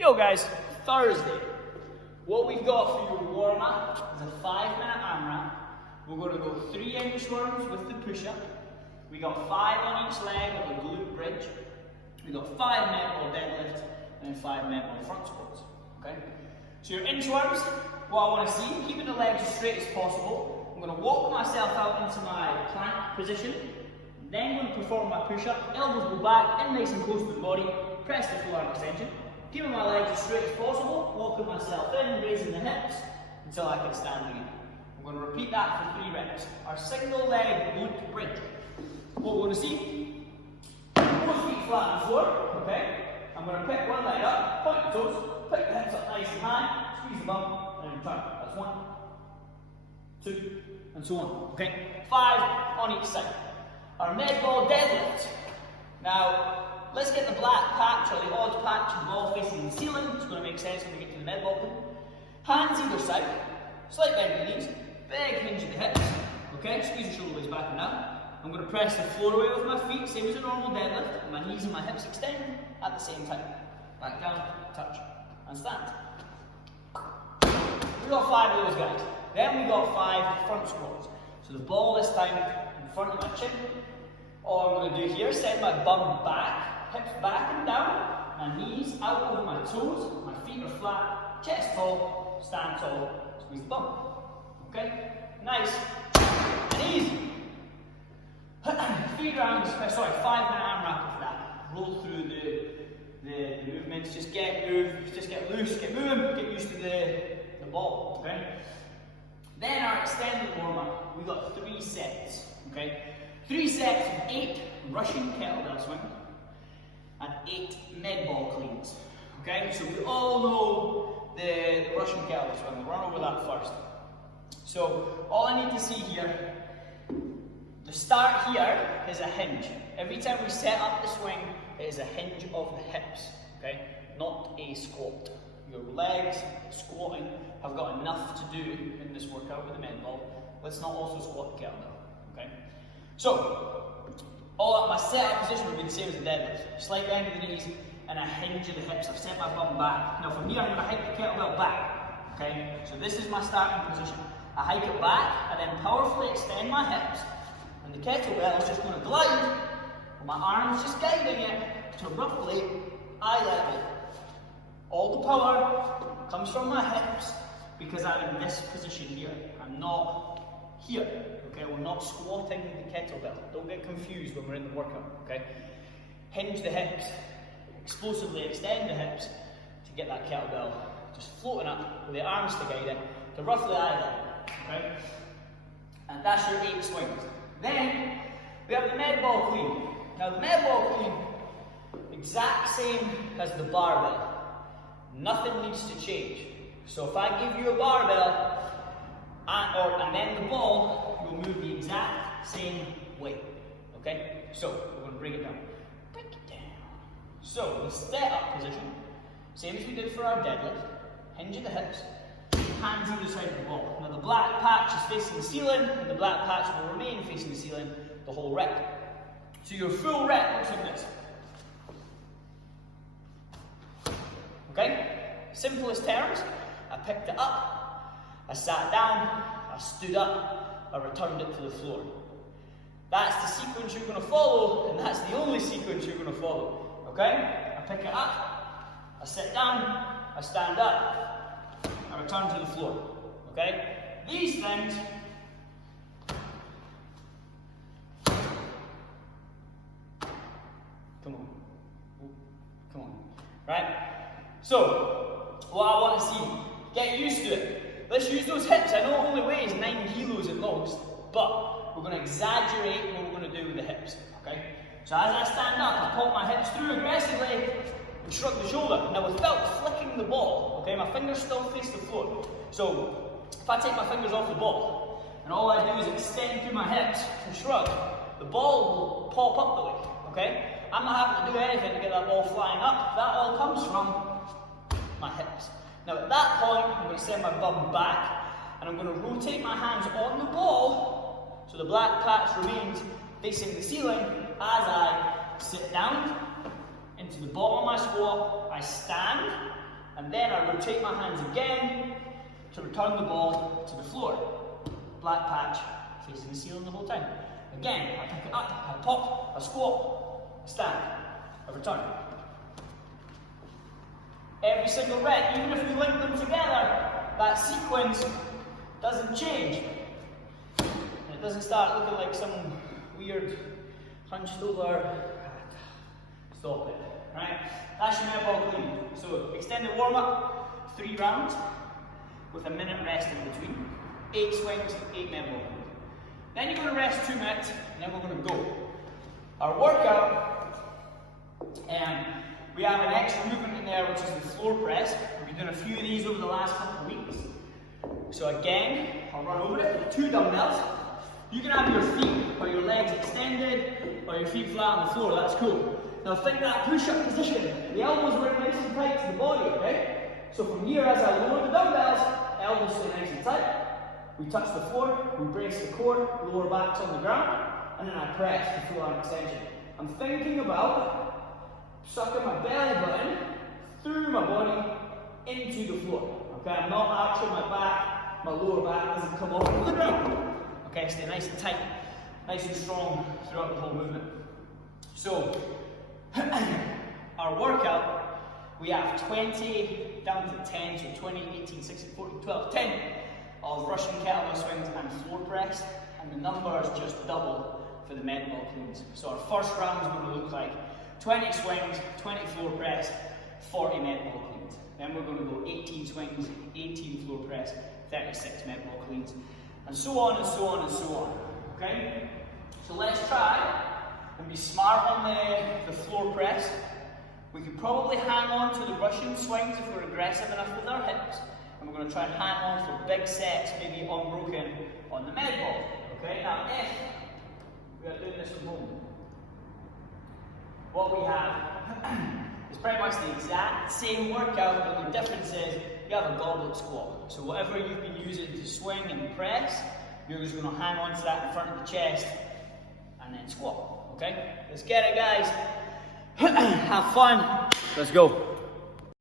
Yo guys, Thursday. What we've got for your warm-up is a 5-minute AMRAP. We're going to go 3 inchworms with the push-up. We got 5 on each leg of the glute bridge. We got 5 net ball deadlift and then 5 net ball front squats. Okay? So your inchworms, what I want to see, keeping the legs as straight as possible. I'm going to walk myself out into my plank position. Then I'm going to perform my push-up. Elbows go back, in nice and close to the body. Press the forearm extension. Keeping my legs as straight as possible, walking myself in, raising the hips until I can stand again. I'm going to repeat that for 3 reps. Our single leg glute bridge. What we're going to see, both feet flat on the floor, okay? I'm going to pick one leg up, point the toes, pick the hips up nice and high, squeeze the bum, and then return. That's 1, 2, and so on, okay? 5 on each side. Our med ball deadlift. Now, let's get the black patch or the odd patch of ball facing the ceiling. It's going to make sense when we get to the med ball clean. Hands either side, slight bend in the knees, big hinge in the hips. Okay, squeeze your shoulder blades back and down. I'm going to press the floor away with my feet, same as a normal deadlift. And my knees and my hips extend at the same time. Back down, touch, and stand. We got 5 of those guys. Then we got 5 front squats. So the ball this time in front of my chin. All I'm going to do here, send my bum back, hips back and down, my knees out over my toes, my feet are flat, chest tall, stand tall, squeeze the bum. Okay? Nice and easy. 3 rounds, 5-minute AMRAP of that. Roll through the movements, just get loose, get moving, get used to the ball. Okay? Then our extended warm-up, we got 3 sets. Okay? 3 sets of 8 Russian kettlebell swings and 8 med ball cleans. Okay, so we all know the Russian kettlebell swing. We'll run over that first. So all I need to see here, the start here is a hinge. Every time we set up the swing, it is a hinge of the hips. Okay, not a squat. Your legs squatting have got enough to do in this workout with the med ball. Let's not also squat the kettlebell. Okay. So, my setup position would be the same as the deadlift. Slight bend of the knees and a hinge of the hips. I've set my bum back. Now from here, I'm going to hike the kettlebell back. Okay, so this is my starting position. I hike it back and then powerfully extend my hips. And the kettlebell is just going to glide. And my arms just guiding it to roughly eye level. All the power comes from my hips because I'm in this position here. I'm not here. Okay, we're not squatting the kettlebell. Don't get confused when we're in the workout, okay? Hinge the hips, explosively extend the hips to get that kettlebell just floating up with the arms to guide it to roughly eye level, okay? And that's your 8 swings. Then we have the med ball clean. Now the med ball clean, exact same as the barbell. Nothing needs to change. So if I give you a barbell and then the ball, you'll move the exact same way. Okay? So we're going to bring it down. Break it down. So the step up position, same as we did for our deadlift. Hinge of the hips, hands either side of the ball. Now the black patch is facing the ceiling, and the black patch will remain facing the ceiling the whole rep. So your full rep looks like this. Okay? Simplest terms, I picked it up, I sat down, I stood up, I returned it to the floor. That's the sequence you're going to follow, and that's the only sequence you're going to follow. Okay? I pick it up, I sit down, I stand up, I return to the floor. Okay? These things come on. Come on. Right? So, what I want to see, get used to it. Let's use those hips. I know it only weighs 9 kilos at most, but we're going to exaggerate what we're going to do with the hips. Okay? So as I stand up, I pump my hips through aggressively and shrug the shoulder. Now without flicking the ball, okay, my fingers still face the floor. So if I take my fingers off the ball and all I do is extend through my hips and shrug, the ball will pop up the way. Okay? I'm not having to do anything to get that ball flying up. That all comes from my hips. Now at that point, I'm going to send my bum back and I'm going to rotate my hands on the ball so the black patch remains facing the ceiling as I sit down into the bottom of my squat. I stand And then I rotate my hands again to return the ball to the floor. Black patch facing the ceiling the whole time. Again, I pick it up, I pop, I squat, I stand, I return. Every single rep, even if we link them together, that sequence doesn't change. And it doesn't start looking like some weird hunched over. Stop it, right? That's your med ball clean. So extended warm up, 3 rounds with a minute rest in between. 8 swings, 8 med ball cleans. Then you're going to rest 2 minutes, and then we're going to go. Our workout, we have an extra movement in there, which is the floor press. We've been doing a few of these over the last couple of weeks. So again, I'll run over it with 2 dumbbells. You can have your feet or your legs extended or your feet flat on the floor, that's cool. Now think that push-up position. The elbows are in nice and tight to the body, okay? So from here, as I lower the dumbbells, elbows stay nice and tight. We touch the floor, we brace the core, lower back's on the ground, and then I press the full arm extension. I'm thinking about sucking my belly button through my body into the floor. Okay, I'm not arching my back, my lower back doesn't come off the ground. Okay, stay nice and tight, nice and strong throughout the whole movement. So, our workout, we have 20 down to 10, so 20, 18, 16, 14, 12, 10 of Russian kettlebell swings and floor press, and the number is just double for the med ball cleans. So our first round is going to look like 20 swings, 20 floor press, 40 med ball cleans. Then we're going to go 18 swings, 18 floor press, 36 med ball cleans, and so on and so on and so on. Okay? So let's try and be smart on the floor press. We could probably hang on to the Russian swings if we're aggressive enough with our hips. And we're going to try and hang on for big sets, maybe unbroken on the med ball. Okay, now if we are doing this from home, what we have is pretty much the exact same workout, but the difference is you have a goblet squat. So whatever you've been using to swing and press, you're just going to hang on to that in front of the chest and then squat. Okay, let's get it, guys. Have fun. Let's go.